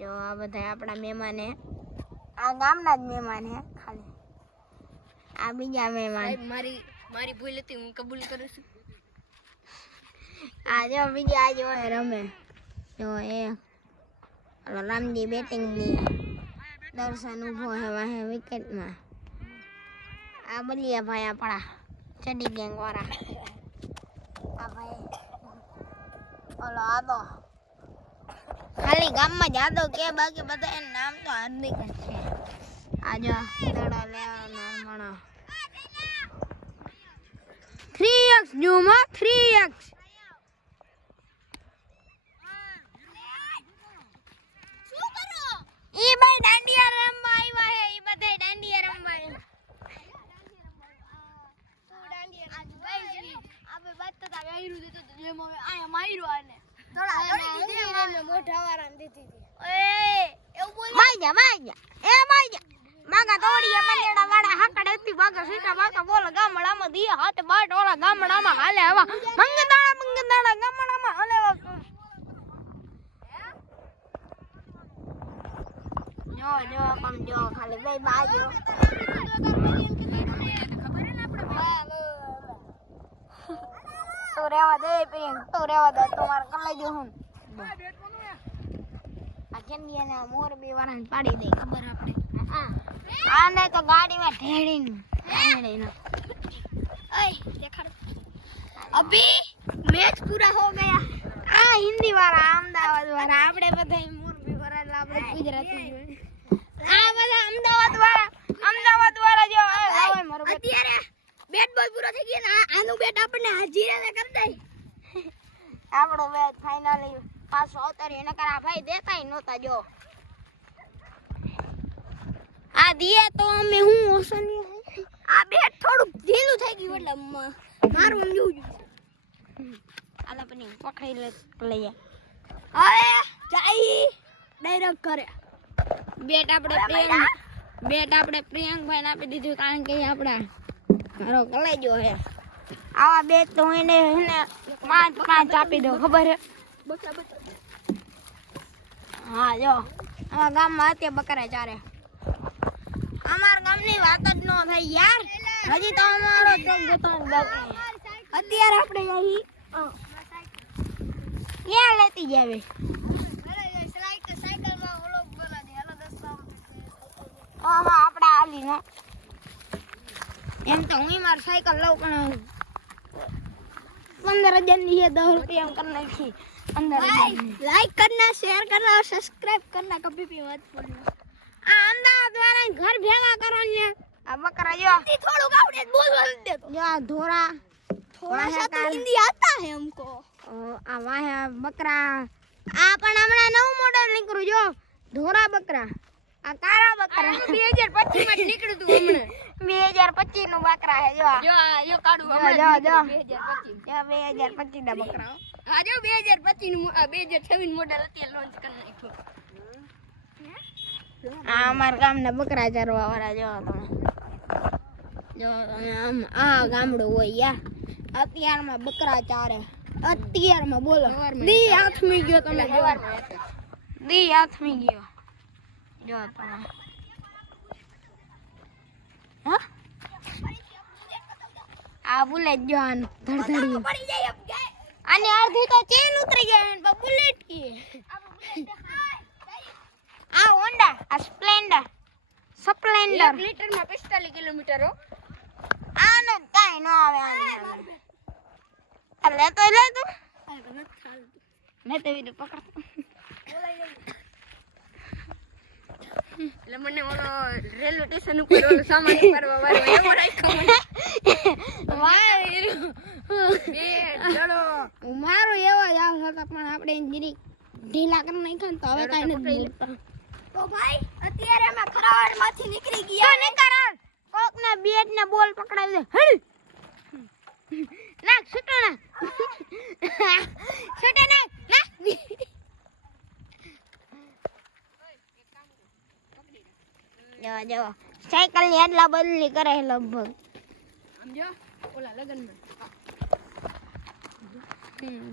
જો આ બધા આપણા મહેમાન હે, આ ગામના જ મહેમાન હે ખાલી. આ બીજા મહેમાન. મારી ભૂલ હતી, હું કબૂલ કરું છું. આ જો બીજા આ જો રમે જો એ રામજી બેટિંગ ની દર્શન ઉભો હે વાહે વિકેટમાં. આ બલિયા ભાઈ આપણા ચડી ગેંગ વાળા. આ ભાઈ ઓલો આદો ખાલી ગામમાં જ આદો કે બાકી બધા એનું નામ તો હાર્દિક જ છે. આ જો દડો લેવાનો 3x જુમા 3x. ઈ ભાઈ દાંડિયા રમવા આવ્યા હે, ઈ બધા દાંડિયા રમવા. આપણે વાત કરતા ગાયરું દેતો તો જેમ હવે આયા માર્યો આને મોઢા વાળાને દીધી હતી. ઓય એવું બોલ માજા એ માજા માગા તોડીયા મલેડા વાળા હાકડે હતી બાગા સીટા બાગા બોલ ગામડામાં દિયા હાથે બાટ વાળા ગામડામાં હાલે આવા મંગદાણા ગામડામાં હાલે જો કમ જો ખાલી બે બાજો તો રેવા દે પ્રિયંક તો રેવા દે તમારે કલાઈ જો હું આ કેન્ડિયાના મોરબી વાળાને પાડી દે ખબર આપણે. આને તો ગાડીમાં ઢેડીને ओए देखाड़ अभी मैच पूरा हो गया. આ હિન્દી વાળા અમદાવાદ વાળા આપણે બધા મોરબી વાળા આપણે ગુજરાતી. આ બધા અમદાવાદ વાળા જો આવે મારો અત્યારે બેટ બોલ પૂરો થઈ ગયો ને આનું બેટ આપણે હાજીરાને કરી દઈ. આપણો મેચ ફાઇનલી પાછો ઉતરી એને કરા ભાઈ દેતાય નહોતા જો. આ દિયા તો અમે હું ઓસની આ બેટ થોડું ઢીલું થઈ ગયું એટલે મારું એમ જોઉં આલા પની પકડી લઈએ. હવે જાય ડાયરેક્ટ કરે. બેટ આપણે પ્રિયંકભાઈ ને આપી દીધું કારણ કે આપડા ઘરો કલેજો હે. આવા બેટ તો એને પાંચ આપી દો ખબર હે. હા જો આ ગામમાં અત્યારે બકરા ચારે. અમાર ગામની વાત જ ન થઈ યાર. હજી તો અમારો ચોક ગોતવાનો બાકી. અત્યારે આપણે અહીં ક્યાં લેતી જાવે? હા આપણે આલી નો એમ તો હું મારી સાયકલ લઉં પણ 15,000 ની છે 10 રૂપિયા કરી નાખી. 15,000 लाइक करना शेयर करना और सब्सक्राइब करना कभी भी मत भूलना. આ અમદાવાદ વાળા ઘર ભેગા કરો ને. આ બકરા જો થોડું આવડે બોલવા દે તો. જો આ ધોરા थोड़ा सा तो हिंदी आता है हमको. આ વાહે બકરા આ પણ હમણાં નવું મોડેલ નીકળ્યું જો ધોરા બકરા. આ કાળા બકરા 2025 માં નીકળ્યું તું હમણાં 2025 નું બકરા હે જો. જો કાઢું જો 2025 ના બકરા. હા જો 2025 નું 2026 મોડેલ અત્યારે લોન્ચ કરી નાખ્યું. આ અમારા ગામના બકરા ચારવા વાળા જો તમે આમ આ ગામડું હોય યાર. અત્યારમાં બકરા ચારે અત્યારમાં બોલો દી હાથમી ગયો તમે દી હાથમી ગયો જો તમે હા આ બુલેટ જો આન ધડધડી પડી જાય अब गए. આની અડધી તો ચેન ઉતરી ગઈ અને બુલેટ કી આ હોન્ડા આ સ્પ્લેન્ડર 1 लीटर में 45 किलोमीटर हो. આનો કાઈ ન આવે આને લે તું મેં તો વિડિયો પકડતો એટલે મને ઓલો રેલવે સ્ટેશન ઉપર ઓલો સામાન ઉપાડવા વાળો એવો રાખ્યો મને. બે ચલો મારો એવો જ આવ હતા પણ આપણે જીરી ઢીલા કરી નાખ્યા ને તો હવે કાઈ નથી બોલતા. તો ભાઈ અત્યારે અમે ખરાડ માંથી નીકળી ગયા. તો નીકળ કોક ના બેટ ને બોલ પકડાવી દે હળ નાખ છૂટો ના છૂટે નાખ નાખ જો સાયકલ ની એટલા બદલી કરે લગભગ આમ જો ઓલા લગનમાં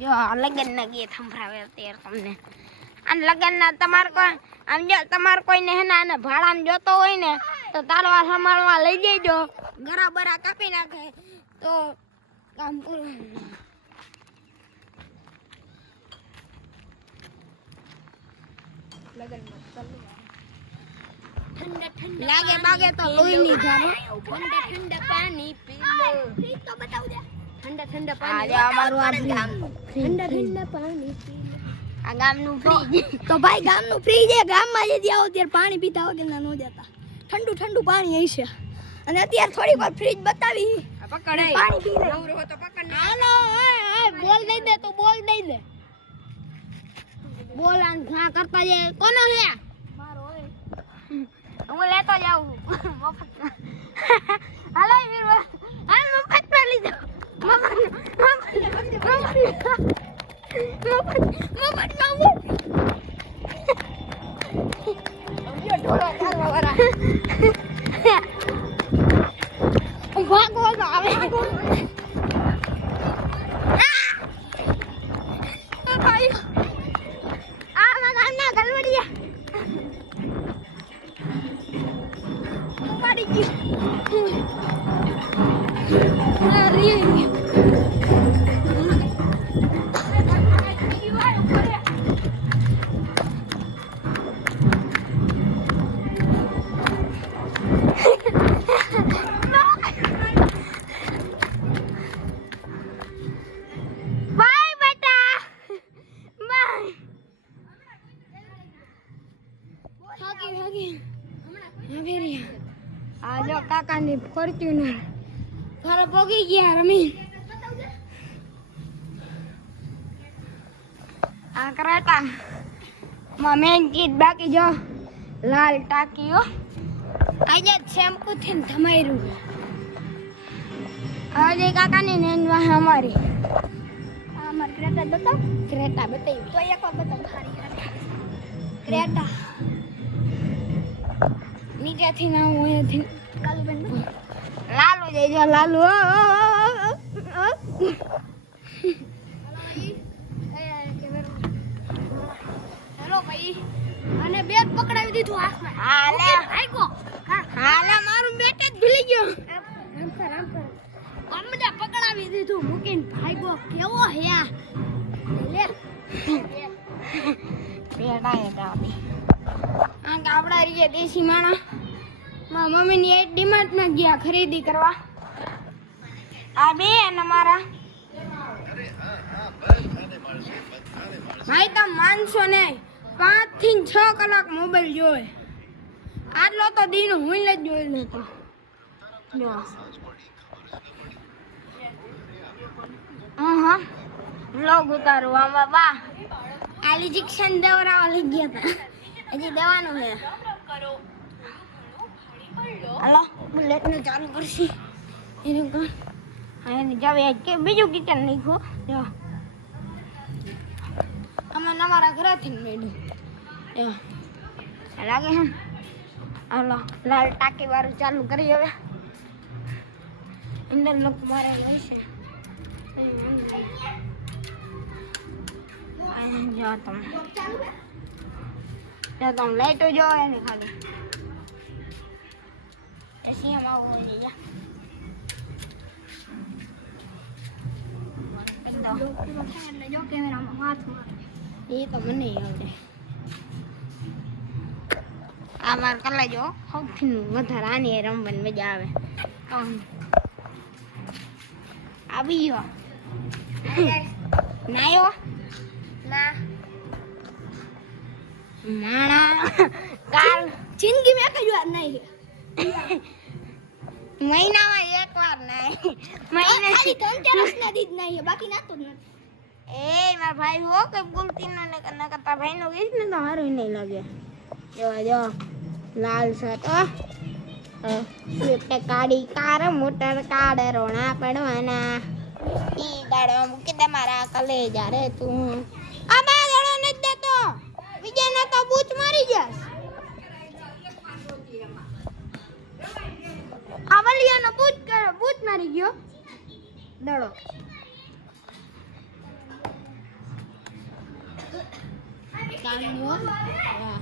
જો લગન ના ગીત સંભળાવે અત્યારે તમને. અને લગનના તમારે કોઈ આમ જો તમારે કોઈને હે ને આને ભાડામાં જોતો હોય ને તો તારવા સંભાળવા લઈ જઈજો. ગરા બરા કાપી નાખે તો કામ પૂરું. લાગે બાગે તો લોહી નહીં જાને. ઠંડા ઠંડા પાણી પી લો. ફ્રીજ તો બતાવ દે. ઠંડા ઠંડા પાણી. આજે અમારું આ ઠંડા ઠંડા પાણી પી લો. આ ગામનું ફ્રીજ. તો ભાઈ ગામનું ફ્રીજ છે. ગામમાં જે આવો ત્યારે પાણી પીતા વગરના ન દેતા. ઠંડુ ઠંડુ પાણી અહીં છે. અને અત્યારે થોડી વાર ફ્રીજ બતાવી પકડાય. પાણી પી લે. નવરો હો તો પકડ. હાલો બોલ દઈ દે તું બોલ દઈ દે. બોલ આન ઘા કરતા જે કોનો છે? મારો હોય. હું લેતો જાઉં મફત. હાલો વીર હાલ મફત માં લીધો. ભાગો તો આવે. ભાઈ આ મારા ગલવડિયા પડી ગયું. બાય બેટા બાય. આ જો કાકાની ફોર્ચ્યુનર ઘરે પોગી ગયા રમી. આ કરાટા માં મેન ચીજ બાકી જો લાલ ટાંકીઓ આજે શેમ્પુ થી ધમાયરું. આજે કાકાની નેનવા અમારી આ માર ક્રેટા બતાવ. ક્રેટા બતાવી. તો એક વાર બતાવ. ક્રેટા નીચેથી ના હું અહીંયાથી કાલુ બેન લાલુ જઈજો લાલુ. હેલો ભાઈ. અને બેગ પકડાવી દીધું હાથમાં. હાલે ભાઈગો. હાલે મારું બેટ જ ભૂલી ગયો. રામ કર. અમને પકડાવી દીધું મૂકીને ભાઈગો. કેવો હે આ? લે. બેટા એ દાદી આ ગાબડા રીએ દેશી માણા મારા મમ્મીની એક ડીમાર્ટમાં ગયા ખરીદી કરવા. આ બે અને મારા ભાઈ તમે માનશો નહીં 5 થી 6 કલાક મોબાઈલ જોવે. આટલો તો દીનો હું જ જોઈ લેતો. જો હા વ્લોગ ઉતારું આમાં બા આલી જીક્ષન દેવરાવા લઈ ગયા હતા. હજી દેવાનું છે. હાલો બુલેટ ને ચાલુ કરશી એનું કામ. હા એની જાવે કે બીજું કિચન નાખો. જો અમે અમારા ઘરેથી મેળ્યું. જો લાગે છે ને. હાલો લાલ ટાંકી વાળું ચાલુ કરી હવે. અંદર લોક મારે હોય છે. જો તમે લાઈટો જો એને ખાલી એસી એમ આવું હોય જા. એટલે જો કેમેરામાં માથું. એ તો મને આવડે. આ માર કલા જો સૌથી વધારે આની રમવાની મજા આવે. આવી ગયો નાયો ના માણા કાલ જિંદગી મેં કઈ વાત નહીં. મહિનામાં એક વાર નાય. મહિને ખાલી ધનતેરસ ના દી જ નહીં. બાકી નાતો જ નથી. એ મારા ભાઈ હો કે બોલતી ન કરતા ભાઈ નો ગઈશ ને તો સારું નહીં લાગે. જો લાલ શર્ટ સ્વિફ્ટ ગાડી કાર મોટર કાર રોણા પડવાના ઈ ગાડો મૂકી દે મારા કલેજા રે તું. આ મારા જોડો નથી દેતો. બીજાને તો બૂચ મારી જાસ. આ વલિયાનો બૂચ મારી ગયો દડો. કામ પાણી હો હા